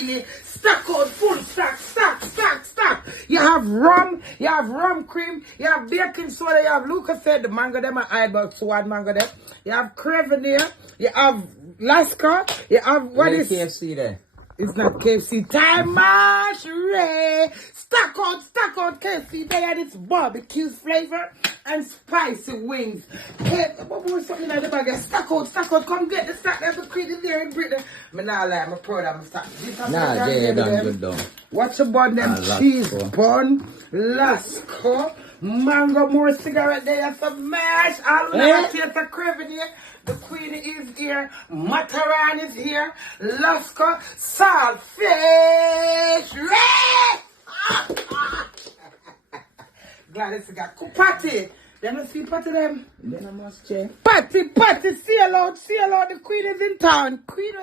Queenie. Stack out, full stack. You have rum cream, you have baking soda, you have Lucas said the mango them and iceberg sword mango them. You have Creveneer, you have Laska, you have what is KFC there? It's not KFC time, Marsh Ray. Stack out KFC. They had its barbecue flavor and spicy wings. Hey, what was something like the bag? Stack out. Come get the stack. There's a Queenie there in Britain. I'm not lying. I'm proud of my stack. Nah, yeah, done good though. What's about them cheese bun, Lasco, mango, more cigarette there, some mash, all that taste of craving here. The Queenie is here, Mataran is here, Lasco, salt, fish, red! Gladys got patty. Them not see patty them. Then I must check. Patty, see a lot, the Queen is in town. Queen,